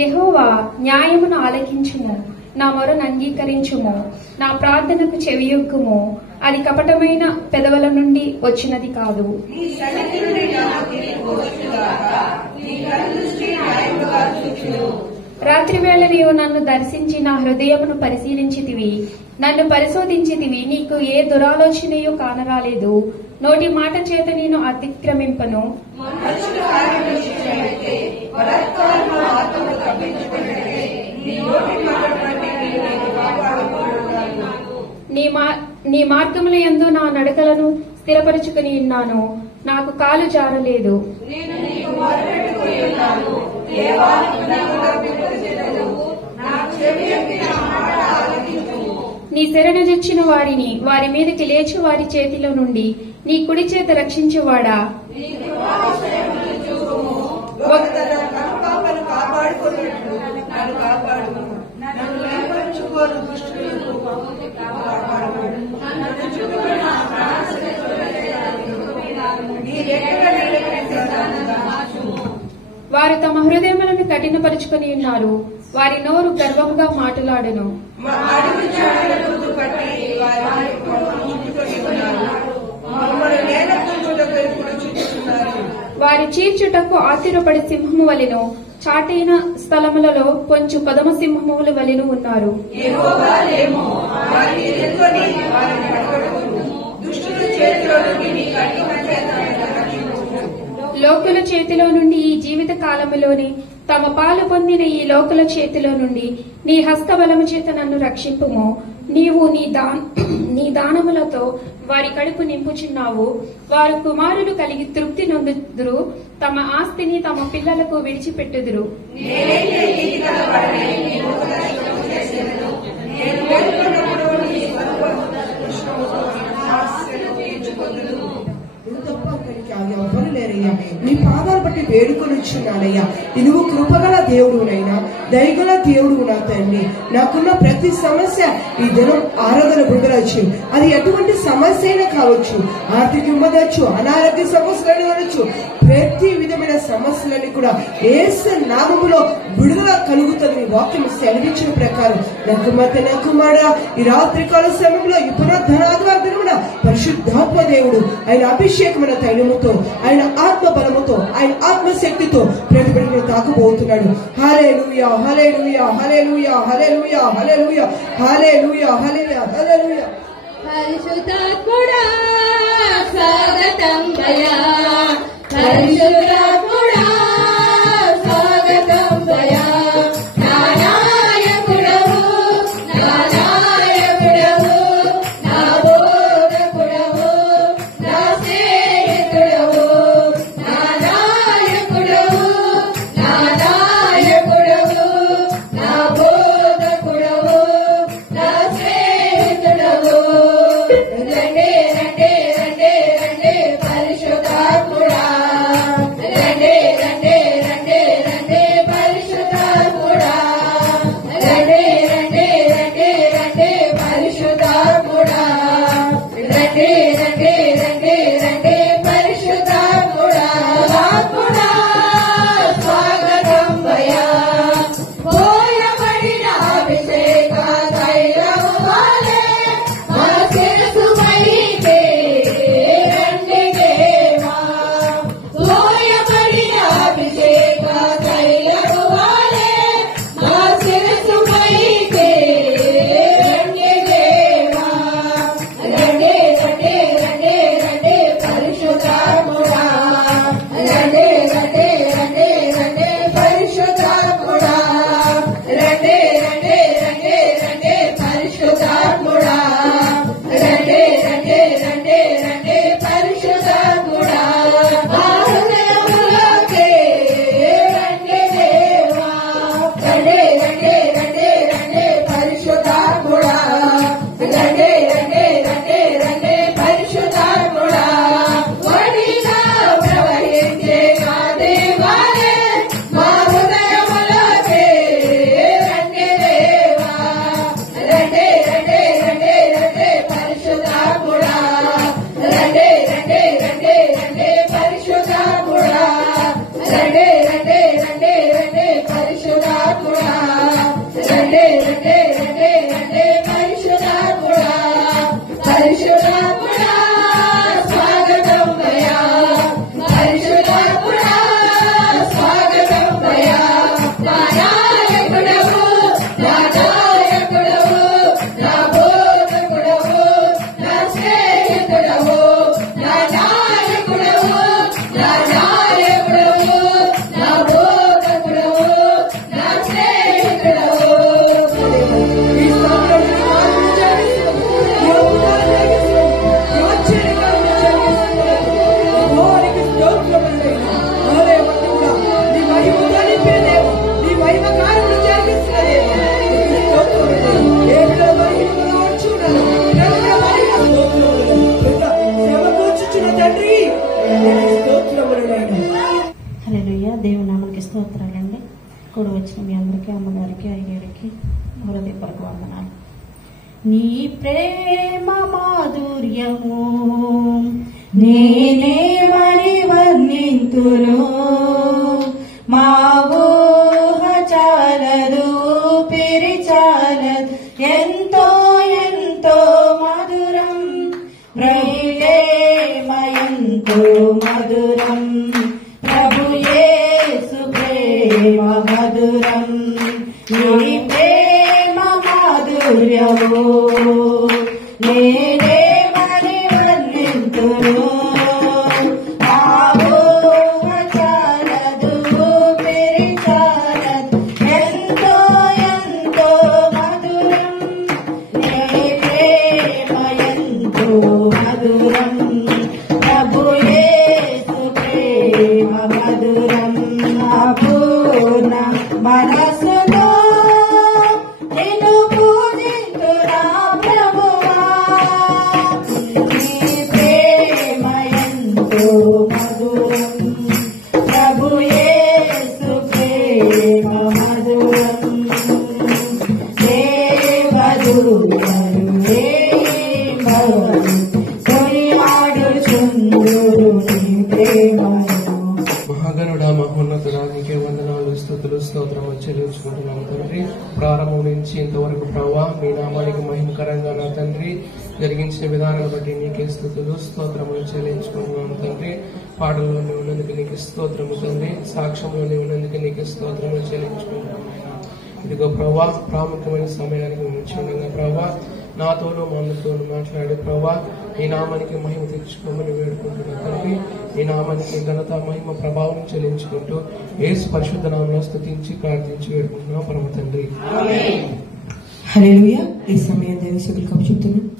యెహోవా న్యాయమును ఆలకించుము, నా మొరను అంగీకరించుము, నా ప్రార్థనకు చెవియొగ్గుము. అది కపటమైన పెదవుల నుండి వచ్చినది కాదు. రాత్రివేళ నీవు నన్ను దర్శించి నా హృదయమును పరిశీలించితివి, నన్ను పరిశోధించితివి. నీకు ఏ దురాలోచనయో కానరాలేదు. నోటి మాట చేత నేను అతిక్రమింపను. నీ మార్గముల యందు నా నడకలను స్థిరపరుచుకుని ఉన్నాను. నాకు కాలు జారలేదు. నీ శరణుజొచ్చిన వారిని వారి మీదకి లేచు వారి చేతిలో నుండి నీ కుడి చేత రక్షించువాడా. వారు తమ హృదయములను కఠినపరుచుకుని ఉన్నారు, వారి నోరు గర్వముగా మాట్లాడును. వారి చీర్చుటకు ఆతురపడి సింహము వలెను, చాటైన స్థలములలో కొంచెం కొదమ సింహముల వలెను ఉన్నారు. లోకుల చేతిలో నుండి ఈ జీవిత కాలములోని తమ పాలు పొందిన ఈ లోకుల చేతిలో నుండి నీ హస్తబలము చేత నన్ను రక్షింపుము. నీవు నీ దానములతో వారి కడుపు నింపుచున్నావు. వారు కుమారులు కలిగి తృప్తి నొందుదురు, తమ ఆస్తిని తమ పిల్లలకు విడిచిపెట్టుదురు. ఎవరు లేరయ్యా, నీ పాదాలు బట్టి వేడుకొని వచ్చున్నానయ్యా. నువ్వు కృపగల దేవుడునైనా దయగల దేవుడు నా తండ్రి. నాకున్న ప్రతి సమస్య ఈ దినం ఆరాధన బృందరచ్చు. అది ఎటువంటి సమస్య అయినా కావచ్చు, ఆర్థిక ఇవ్వదచ్చు, అనారోగ్య సమస్యలు అనొచ్చు. ప్రతి విధమైన సమస్యలని కూడా యేసు నామములో విడుదల కలుగుతుంది. వాక్యం సెలవించిన ప్రకారం నా కుమారుడా, ఈ రాత్రికాల సమయంలో ఈ పునరుద్ధరణ దినమున పరిశుద్ధాత్మ దేవుడు ఆయన అభిషేకమైన తైలముతో, ఆయన ఆత్మ బలముతో, ఆయన ఆత్మశక్తితో ప్రతి బిడ్డను తాకబోతున్నాడు. హల్లెలూయా, హల్లెలూయా, హల్లెలూయా, హల్లెలూయా, హల్లెలూయా, హల్లెలూయా, హల్లెలూయా, హల్లెలూయా. పరిశుద్ధాత్ముడా స్వాగతం భయా, పరిశుద్ధాత్ముడా స్వాగతం భయా. నారాయణుడవు, నారాయణుడవు, నా బోధకుడవు, నా స్నేహితుడవు. నారాయణుడవు, నారాయణుడవు, నా బోధకుడవు, నా స్నేహితుడవు. రండే రండే రండే రండే పరిశుద్ధాత్ముడా, హల్లెలూయా. దేవుని నామానికి స్తోత్రాలండి. కూడా వచ్చిన మీ అందరికీ, అమ్మగారికి, అయ్యగారికి హృదయపూర్వక వందనాలు. నీ ప్రేమ మాధుర్యము నేనేమని వర్ణింతును, మా ఊహ చాలదు, ఊపిరి చాలదు, ఎంతో ఎంతో మధురం ప్రేమ, ఎంతో మధురం ప్రభు యేసు ప్రేమ మధురం. నీ ప్రేమ మాధుర్యము నేనేమని వర్ణింతును, మా ఊహ చాలదు, ఊపిరి చాలదు, ఎంతో ఎంతో మధురం నీ ప్రేమ, ఎంతో మధురం ప్రభు యేసు ప్రేమ మధురం. పూర్ణ మనసుతో నిన్ను పూజింతునా ప్రభువా, నీ ప్రేమ ఎంతో మధురం ప్రభు యేసు ప్రేమ మధురం. దేవదూతలు కొనియాడుచుందురు నీ ప్రేమను. మహాగణుడా, మహోన్నతుడా, నీకే వందనాలు, స్తుతులు, స్తోత్రములు చెల్లించుకుంటున్నాము తండ్రి. ప్రారంభం నుంచి ఇంతవరకు ప్రభువా మీ నామానికి మహిమకరంగా నా తండ్రి జరిగించిన విధానాన్ని బట్టి నీకే స్తుతులు, స్తోత్రములు చెల్లించుకుంటున్నాము తండ్రి. పాటల్లో ఉన్నందుకు నీకు స్తోత్రము తండ్రి, సాక్ష్యంలో ఉన్నందుకు నీకు స్తోత్రములు చెల్లించుకుంటున్నాము. ఇదిగో ప్రభా, ప్రాముఖ్యమైన సమయానికి ముంచుండగా ప్రభా నాతోనూ మా అందరితోనూ మాట్లాడే ప్రభా ఈ నామానికి మహిమ తెచ్చుకోమని వేడుకుంటున్నా తండ్రి. ఈ నామానికి ఘనత, మహిమ, ప్రభావం చెల్లించుకుంటూ యేసు పరిశుద్ధ నామములో స్తుతించి ప్రార్థించి వేడుకుంటున్నాం పరమ తండ్రి. హల్లెలూయా. ఈ సమయం దేవసేవకులకు చెప్తున్నాను.